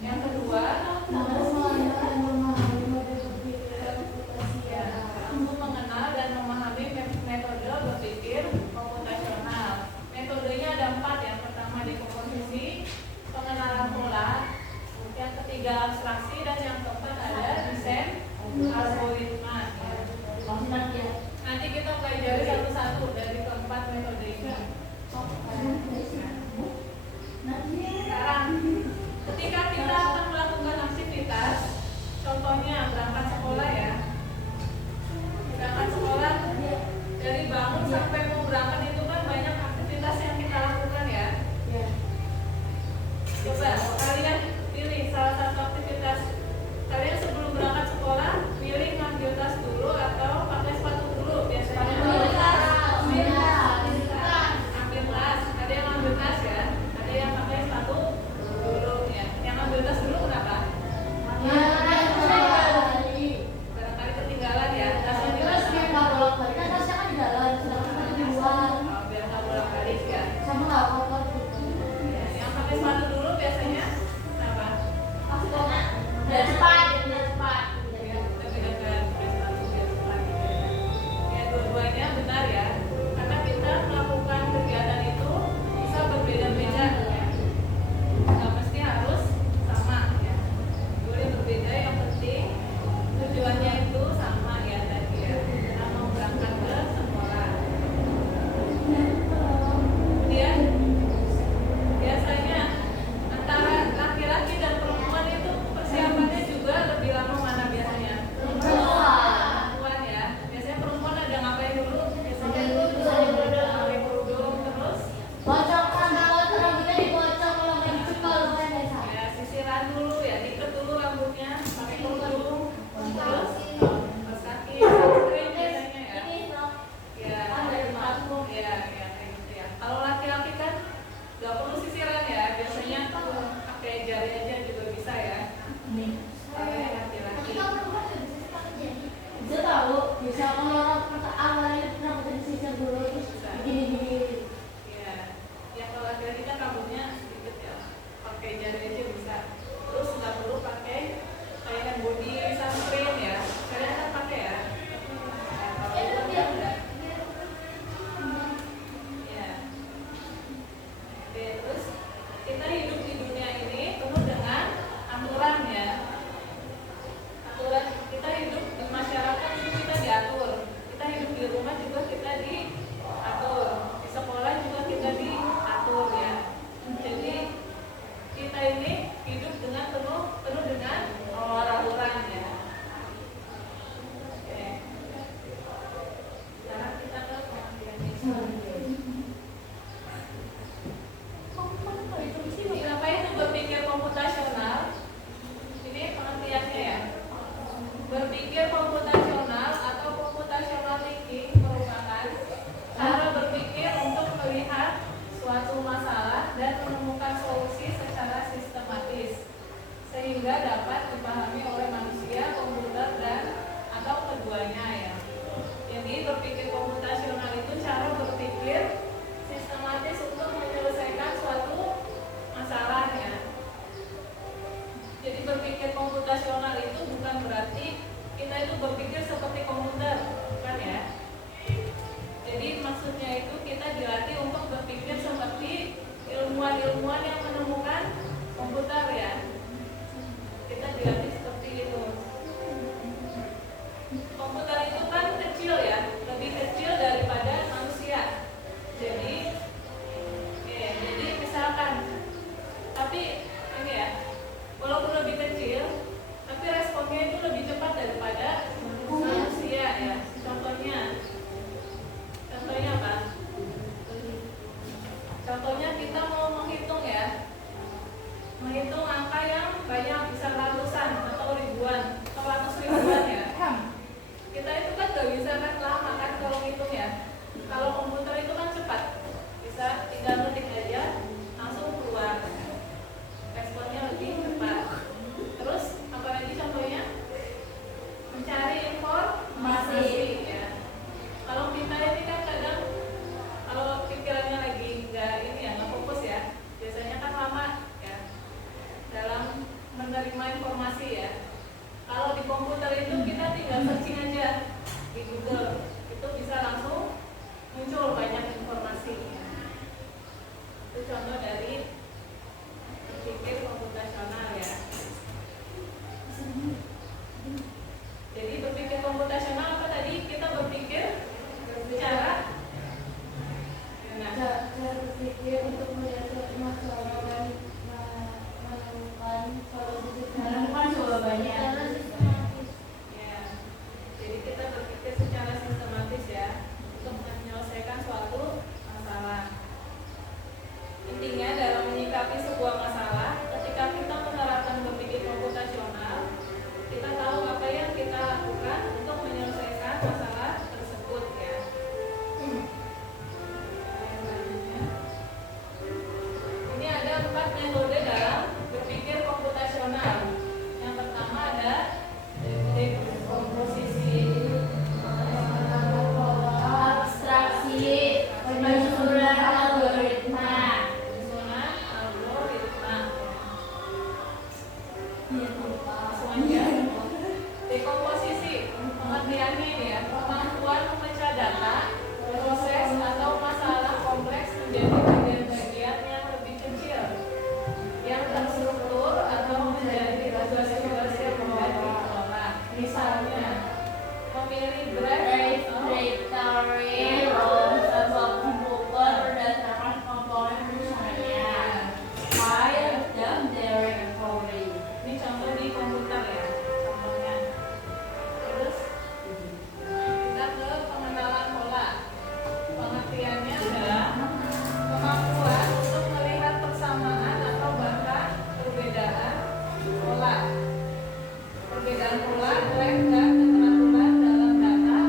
Yang kedua, abstraksi, dan yang keempat ada desain algoritma. Nanti kita pelajari satu-satu dari keempat metode ini. Sekarang, ketika kita akan melakukan aktivitas, contohnya berangkat sekolah ya. Berangkat sekolah, dari bangun sampai mau berangkat itu kan banyak aktivitas yang kita lakukan ya. Coba kalian pilih salah satu aktivitas. Kalian sebelum berangkat sekolah, pilih ngambil tas dulu atau pakai sepatu dulu? Biasanya ambil tas. Ada yang ambil tas ya, ada yang pakai sepatu dulu ya. Yang ambil tas dulu kenapa? Barangkali ketinggalan ya. Tasnya di mana? Biar nggak bolak-balik ya. Yang pakai sepatu dulu biasanya kenapa? Biar cepat. Ya, dua-duanya benar ya. Karena kita melakukan kegiatan itu bisa berbeda-beda ya. Nggak mesti harus sama ya. Boleh berbeda, yang penting tujuannya itu sama ya tadi ya. Kita mau berangkat ke sekolah. Kemudian biasanya antara laki-laki dan perempuan itu persiapannya juga lebih lama mana biasanya? Perempuan ya. Biasanya perempuan ada ngapain dulu? Biasanya pakai kerudung, terus ya sisiran dulu ya, diikat dulu rambutnya, pakai kerudung, terus kaos kaki, sunscreen biasanya ya. Ya, parfum ya, kayak gitu ya. Kalau laki-laki kan nggak perlu sisiran ya, biasanya pakai jari aja juga bisa ya. Kalau yang laki-laki. Ya, yang kalau laki-laki kan rambutnya sedikit ya, pakai jari aja bisa. Terus nggak perlu pakai kayak body sunscreen ya. Kalian kan pakai ya. Kalau perempuan kan enggak. Ya. Oke, terus kita hidup di dunia ini penuh dengan aturan ya. Aturan, kita hidup di masyarakat itu kita diatur. Kita hidup di rumah juga kita diatur. Di sekolah juga kita diatur ya. Jadi kita ini hidup dengan penuh dengan aturan ya. Oke. Sekarang kita ke pengertian ini apa itu berpikir komputasional? Ini pengertiannya ya. Berpikir komputasional atau computational thinking merupakan cara berpikir untuk melihat suatu masalah dan menemukan solusi secara sistematis sehingga dapat dipahami oleh manusia, komputer, dan atau keduanya ya. Jadi berpikir komputasional itu cara berpikir sistematis untuk menyelesaikan suatu masalah ya. Jadi berpikir komputasional itu bukan berarti kita itu berpikir seperti komputer, bukan ya. Jadi maksudnya itu kita dilatih untuk berpikir seperti ilmuwan-ilmuwan yang menemukan komputer ya. Kita dilatih seperti itu. Komputer itu kan kecil ya, lebih kecil daripada manusia. Jadi misalkan, tapi ini ya, walaupun lebih kecil, tapi responnya itu lebih cepat daripada manusia ya. Contohnya apa? Contohnya kita mau menghitung ya, menghitung angka yang banyak, bisa ratusan atau ribuan atau ratus ribuan ya. Kita itu kan gak bisa kan lama kan kalau ngitung ya. Kalau komputer itu kan cepat, bisa 3 detik aja langsung keluar. Responnya lebih cepat. Terus apa lagi contohnya? Mencari informasi ya. Kalau kita ini kan kadang kalau pikirannya lagi nggak fokus ya, biasanya kan lama ya dalam menerima informasi ya. Kalau di komputer itu kita tinggal searching aja di Google, itu bisa langsung muncul banyak informasi ya. Itu contoh dari berpikir komputasional ya. pengertiannya ini ya, kemampuan memecah data, proses atau masalah kompleks menjadi bagian-bagian yang lebih kecil, yang terstruktur atau menjadi tugas-tugas yang mudah dikelola. Misalnya, memilih drive Directory sebuah komputer berdasarkan komponen misalnya file dan directory. ini contoh di komputer ya, contohnya. Terus kita ke pengenalan pola. Pengertiannya adalah kemampuan untuk melihat persamaan atau bahkan perbedaan pola. Perbedaan pola, tren, dan keteraturan dalam data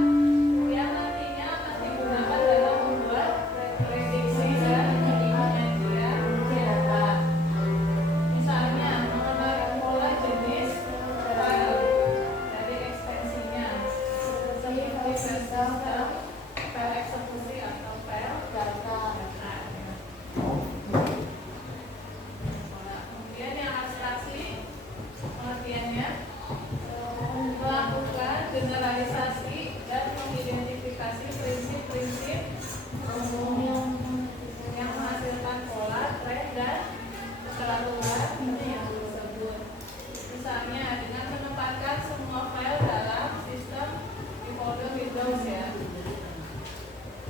yang nantinya akan digunakan dalam membuat prediksi dan penyajian data. Misalnya, mengenali pola jenis file dari ekstensinya, seperti sistem, file eksekusi atau file data. Kemudian yang abstraksi, pengertiannya melakukan generalisasi dan mengidentifikasi prinsip-prinsip umum yang menghasilkan pola, tren, dan keteraturan yang tersebut. Misalnya dengan menempatkan semua file dalam sistem di folder Windows ya.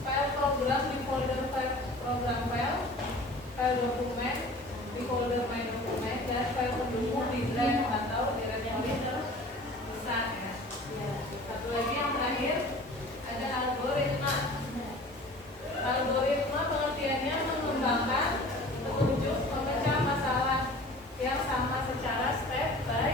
File program di folder file program file, file dokumen di folder my dokumen, dan file pendukung di drive atau directory terpisah ya. Satu lagi yang terakhir ada algoritma. Algoritma pengertiannya mengembangkan petunjuk memecah masalah yang sama secara step by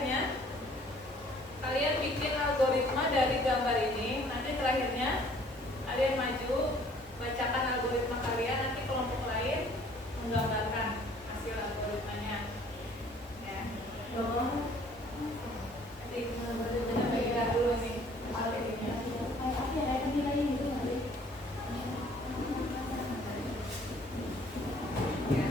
terakhirnya kalian bikin algoritma dari gambar ini. Nanti terakhirnya kalian maju, bacakan algoritma kalian. Nanti kelompok lain menggambarkan hasil algoritmanya. Ya. Nanti kita bagikan dulu nih algoritmanya. Ya.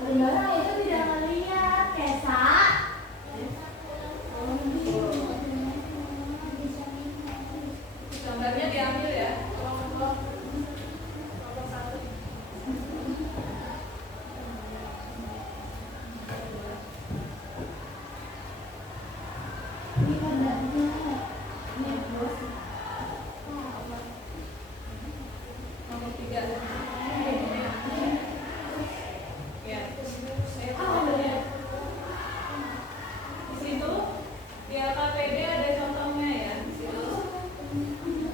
Beneran itu tidak ngeliat Kesa. Gambarnya diambil ya. Kelompok satu. Ini kadarnya. Ini bos. Nomor 3. Ya. Di situ di LKPD ada contohnya ya. Di situ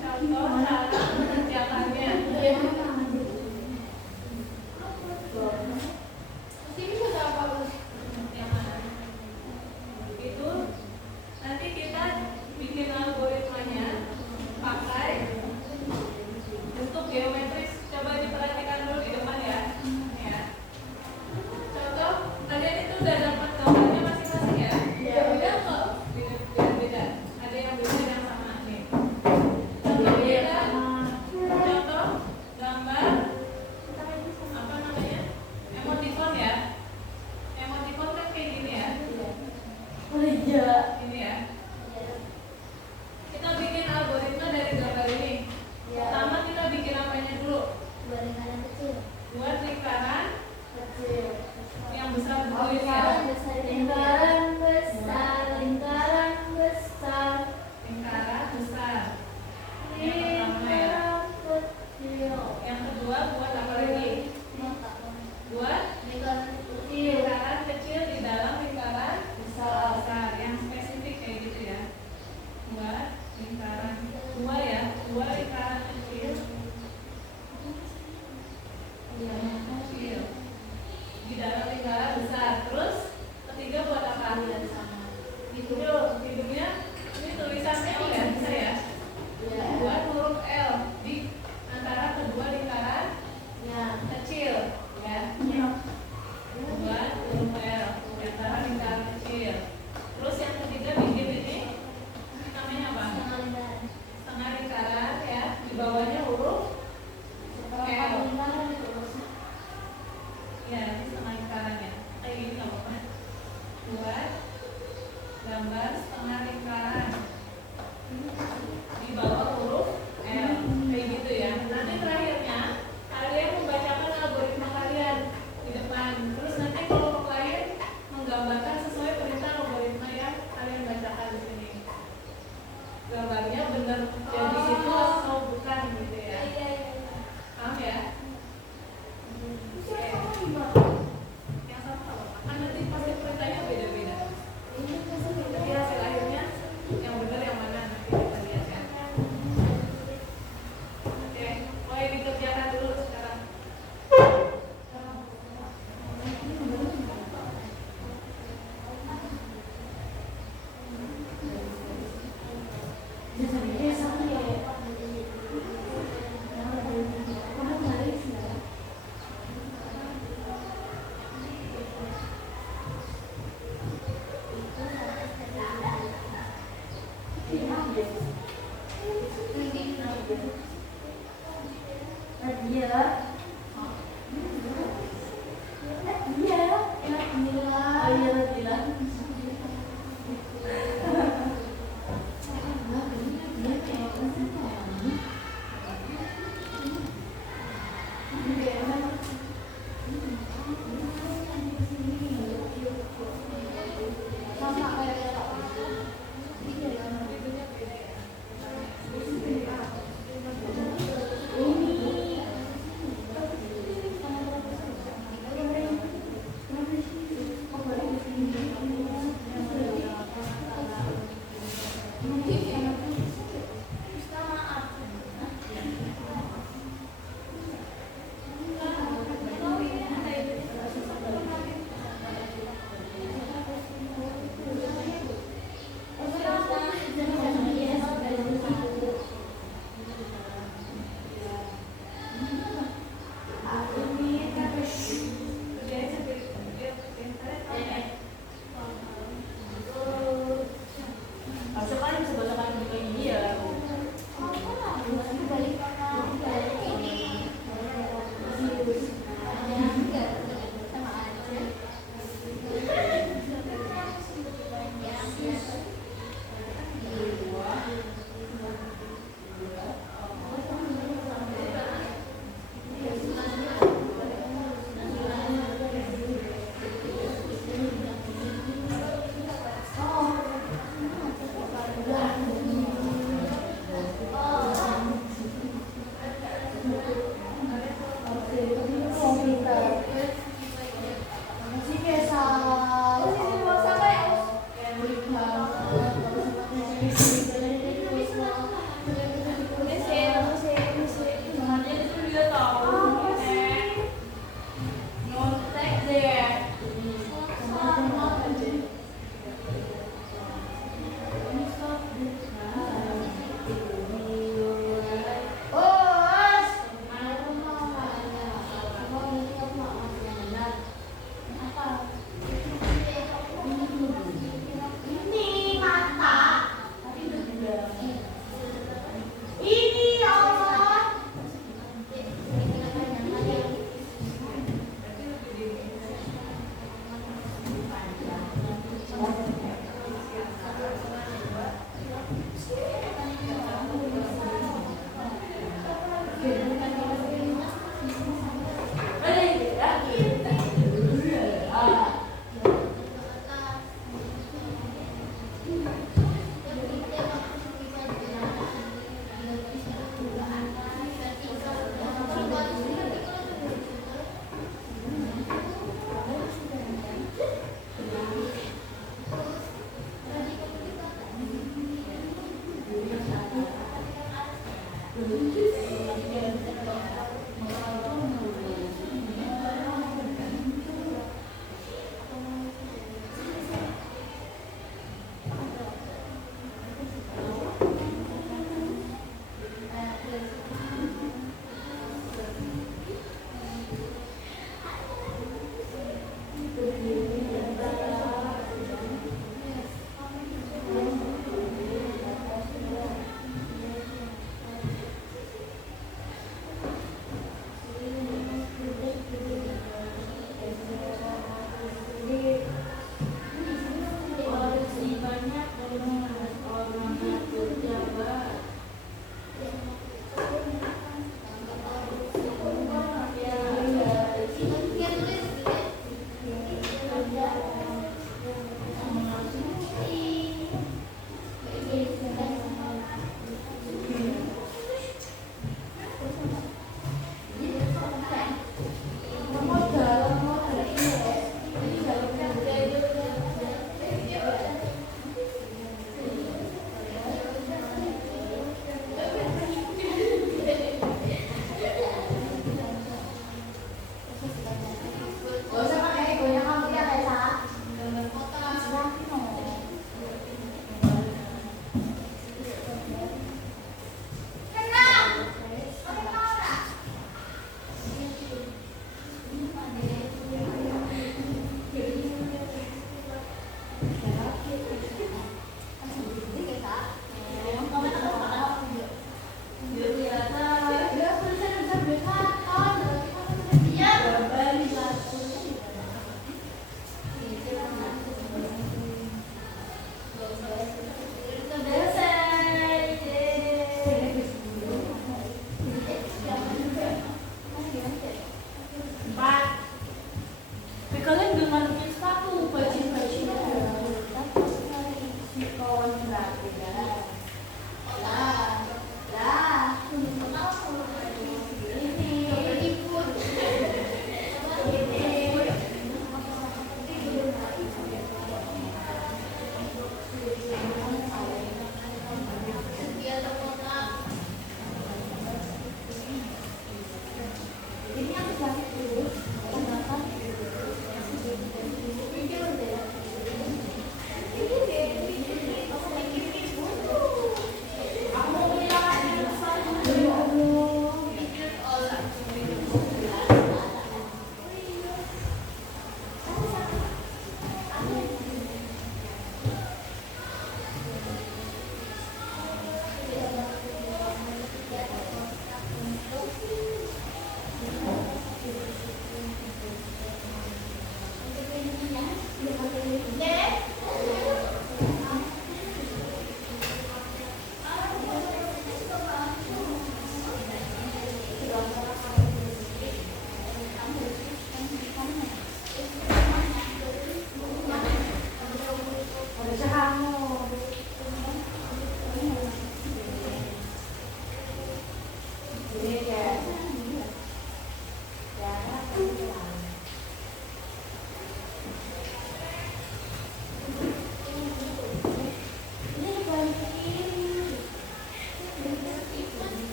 contoh cara mengerjakannya. Yang mana? Itu nanti kita bikin algoritmanya pakai bentuk geometris. Coba diperhatikan dulu di depan ya. Ya. Contoh, kalian itu udah dapat gambarnya masing-masing ya? Beda kok. Beda. Ada yang beda, ada yang sama nih. Contoh beda. Contoh gambar apa namanya? Emoticon ya. Emoticon kan kayak gini ya. Ini ya. Kita bikin algoritma dari gambar ini. Pertama kita bikin apanya dulu? Buat lingkaran yang besar dulu ini ya. Lingkaran besar. Lingkaran besar. Yang pertama ya. Yang kedua buat apa lagi? Buat lingkaran kecil di dalam lingkaran besar. Yang spesifik kayak gitu ya. Buat lingkaran dua ya. Dua lingkaran kecil. Kecil di dalam lingkaran besar. Terus ketiga buat apa? Hidungnya ini tulisannya L ya, bisa ya? Buat huruf L di antara kedua lingkaran kecil ya. Buat huruf L di antara lingkaran kecil. Terus yang ketiga bikin ini namanya apa? Setengah lingkaran ya. Di bawahnya huruf L. Ya, ini setengah lingkarannya. Kayak gini nggak apa-apa. Buat gambar setengah lingkaran di bawah huruf L. Kayak gitu ya. Nanti terakhirnya kalian membacakan algoritma kalian di depan. Terus nanti kelompok lain menggambarkan sesuai perintah algoritma yang kalian bacakan di sini. Gambarnya benar jadi itu atau bukan gitu ya. Paham ya? Yang sama apa? Kan nanti pasti perintahnya beda-beda. Jadi hasil akhirnya yang benar yang mana nanti kita lihat ya. Oke, mulai dikerjakan dulu sekarang.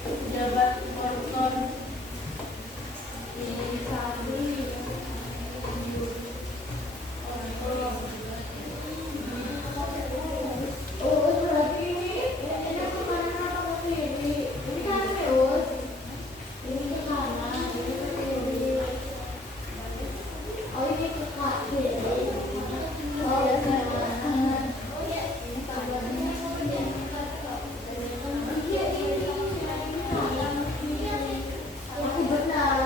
Pejabat koruptor dicabuli. Oh, berarti ini aku mana kamu ini kan Meus. Ini ke kanan, ini ke kiri. Oh, ini ke kiri. Oh, ya kanan. Oh, ya. Ini kabarnya. Iya, ini kanan. Aku benar.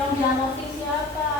Yang dianotis siapa?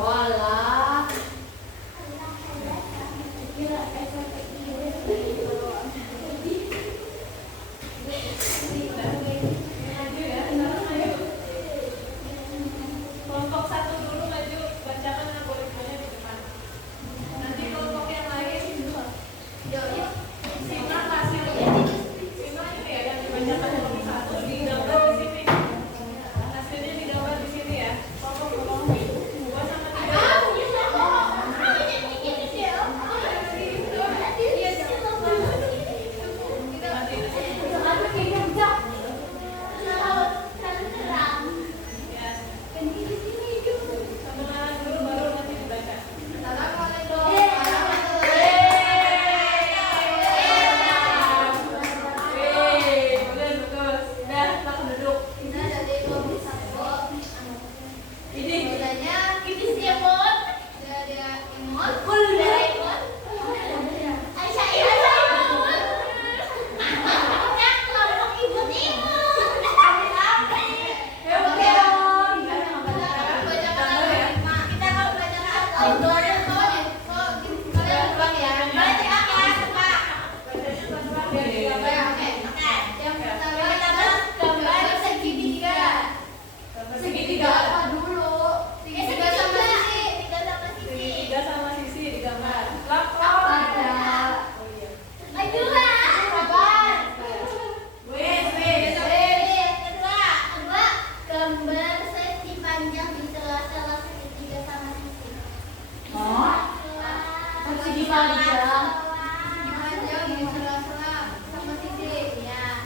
Ya Allah.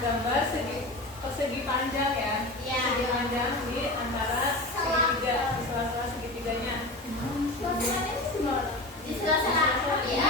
Gambar persegi panjang ya. Persegi panjang di antara segitiga, di sela-sela segitiganya. Di sela-sela. Ya.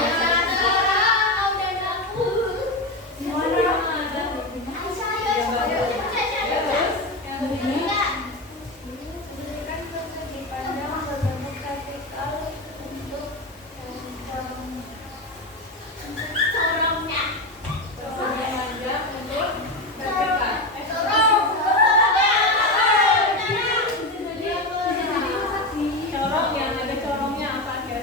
Corong yang ada corongnya apa?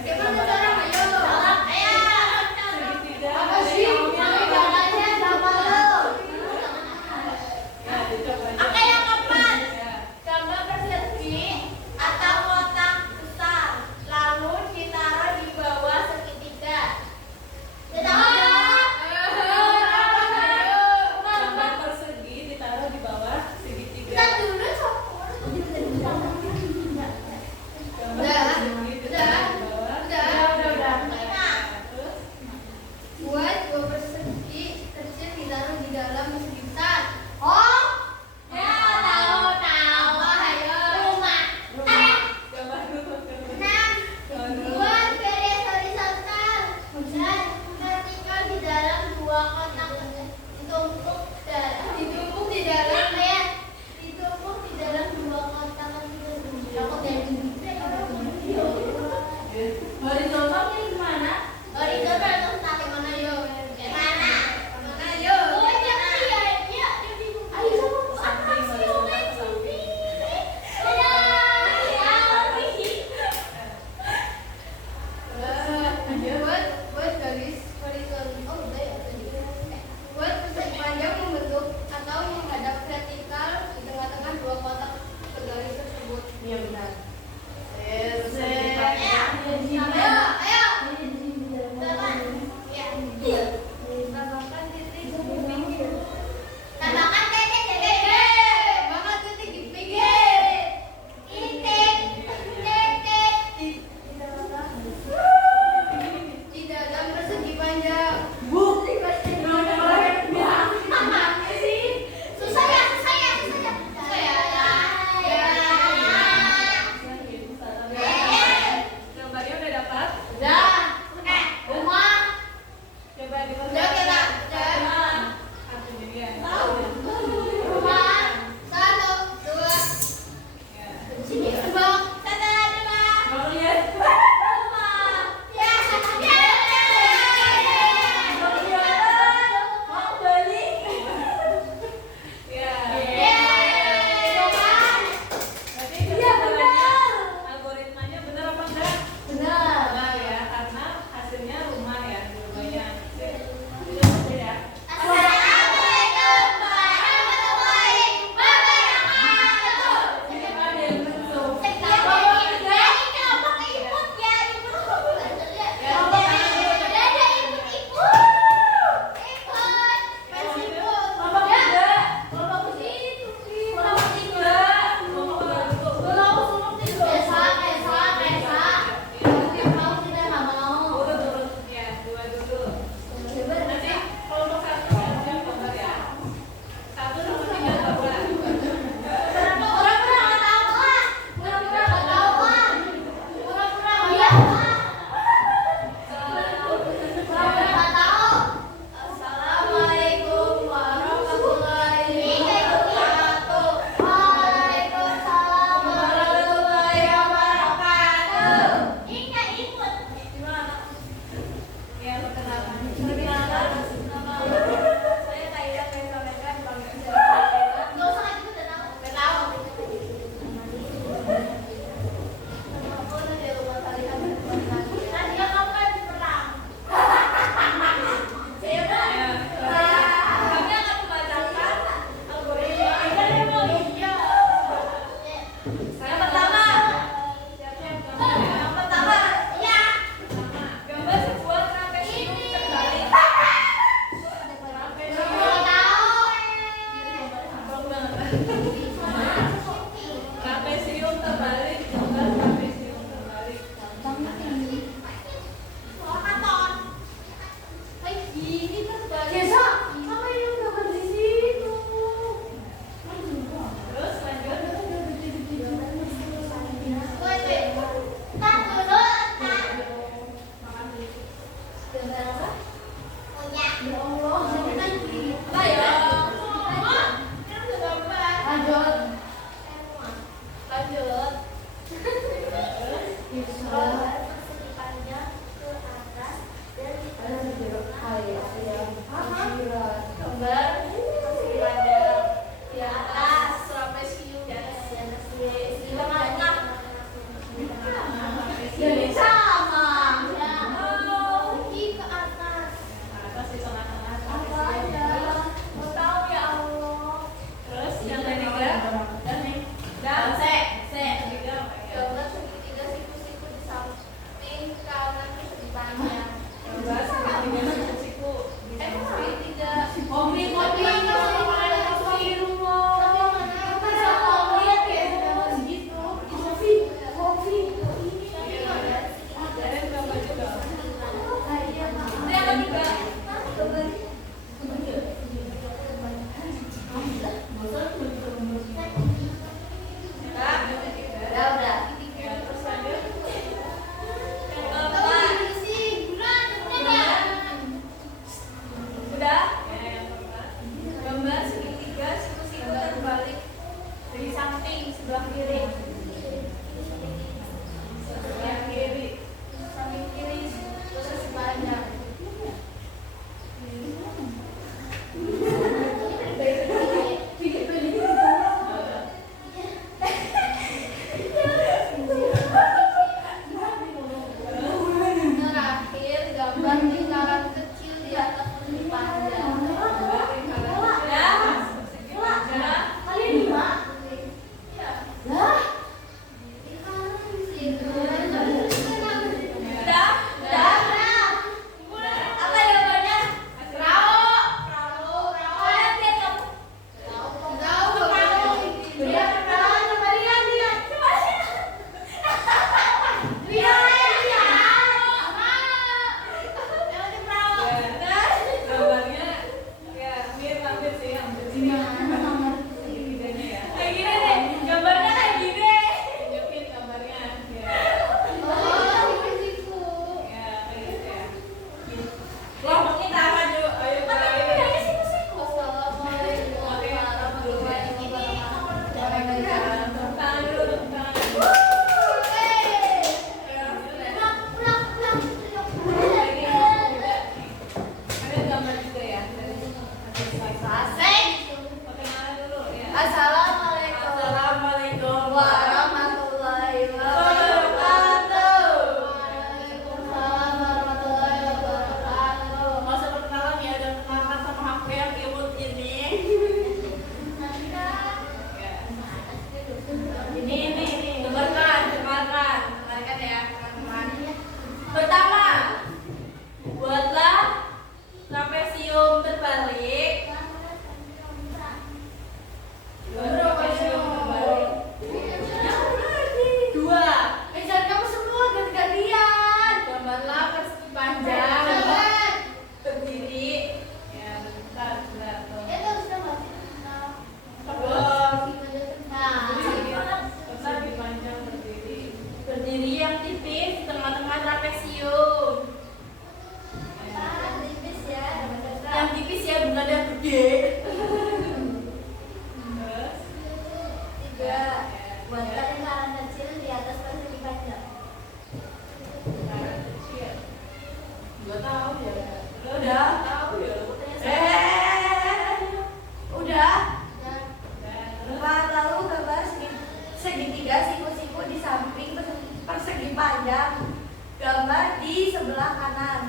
Gambar di sebelah kanan.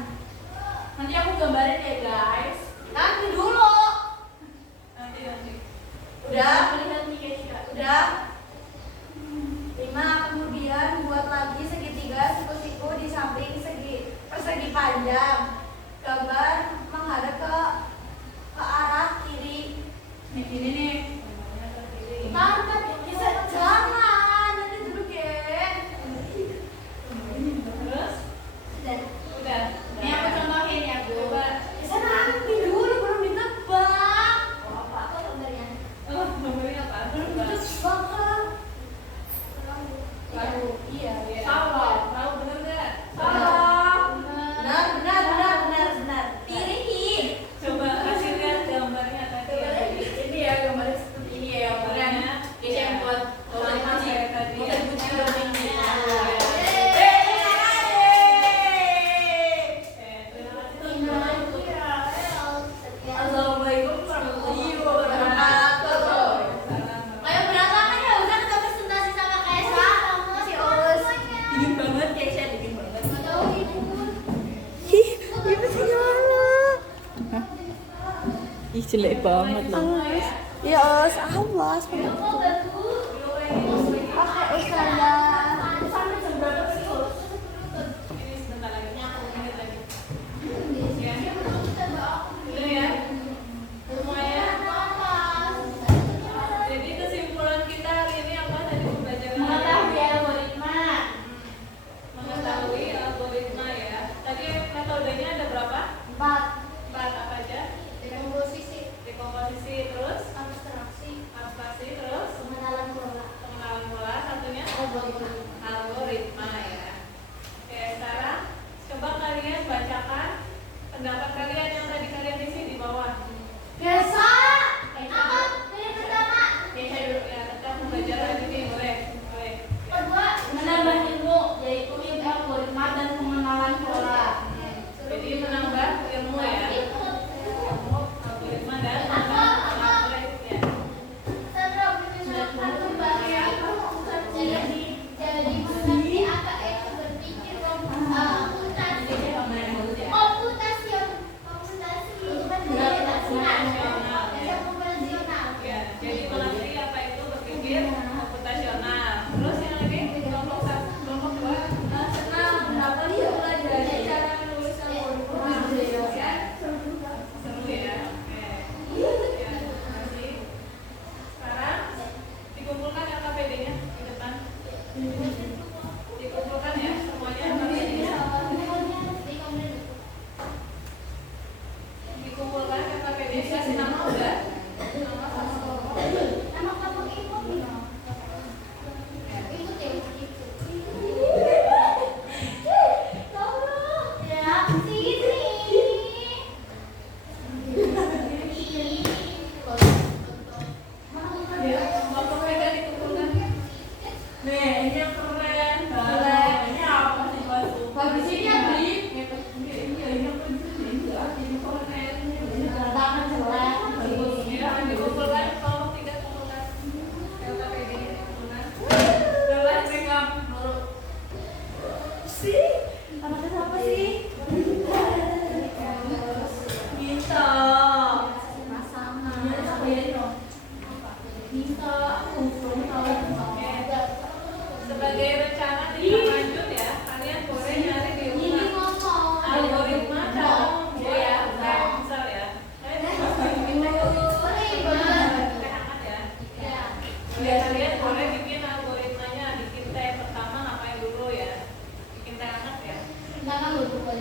Nanti aku gambarin ya guys. Nanti dulu. Nanti. Udah? Melihat nih guys ya. Udah? 5. Kemudian buat lagi segitiga siku-siku di samping persegi panjang. Gambar menghadap ke arah kiri. Nih gini nih. Gambarnya ke kiri. Ntar bisa jangan nanti dulu Gen. Terus? Dan Udah. Ini aku contohin ya Bu. Coba. bisa nanti dulu belum ditebak. Oh, apa? Apa gambarnya? Oh, gambarnya apa? Belum Coba. ditebak kan? Tahu. Iya. Salah. Tahu bener nggak? Salah. Benar. Pilihin. Coba kasih lihat gambarnya tadi ya. Ini ya gambarnya seperti ini ya gambarnya. Biasa yang buat orang kunci tadi. Bukan kunci dong ini. Assalamualaikum warahmatullahi wabarakatuh. Ayo berantakan ya, udah kita presentasi sama Kaisa. Si Os. Dingin banget Keisha, dingin banget. Ih, jelek banget loh. Ya Os, awas. Oke, Os saya. Sampai jam berapa sih Os? Ini sebentar lagi. Menit lagi. Ya. Dulu ya. Semuanya. Jadi kesimpulan kita hari ini apa tadi pembelajaran? Mengetahui algoritma. Mengetahui algoritma ya. Tadi metodenya ada berapa? 4. 4 apa aja? Dekomposisi terus abstraksi terus Pengenalan pola. pengenalan pola, satunya algoritma ya. Oke, sekarang coba kalian bacakan pendapat kalian yang tadi kalian isi di bawah. Biasa. Apa? Dari pertama. Keisha dulu ya, kita pembelajaran ini boleh. Kedua, menambah ilmu yaitu ilmu algoritma dan pengenalan pola. Jadi menambah ilmu ya. Ilmu algoritma dan pengenalan pola. Boleh ya. Jadi mengerti apa itu berpikir komputasi konvensional. Ya, jadi mengerti apa itu berpikir komputasional. Terus yang lagi kelompok 1, kelompok 2. Senang mendapat mempelajari cara menulis algoritma. Ya. Seru ya. Oke. Ya, terima kasih. Sekarang dikumpulkan LKPD-nya di depan. Dikumpulkan ya semuanya LKPD-nya. Dikumpulkan LKPD kasih nama udah. Nama kamu ibu itu ya Ya, LKPD dikumpulkan. Nih, ini yang keren banget. Ini apa sih Mas? Bagusnya beli. Ini yang keren. tangan jelek. Ya, dikumpulkan kelompok 3 kumpulkan. LKPD-nya dikumpulkan. Jelas rekam menurut Anaknya siapa sih? Bisa. Pasangan. Bisa. Oke. Sebagai rencana tindak lanjut ya, kalian boleh nyari di Ini rumah ngomong. algoritma cara ya, kayak misal ya. Teh hangat ya. Ya, kalian boleh bikin algoritmanya, bikin teh pertama ngapain dulu ya? Bikin teh hangat ya. Jangan lupa.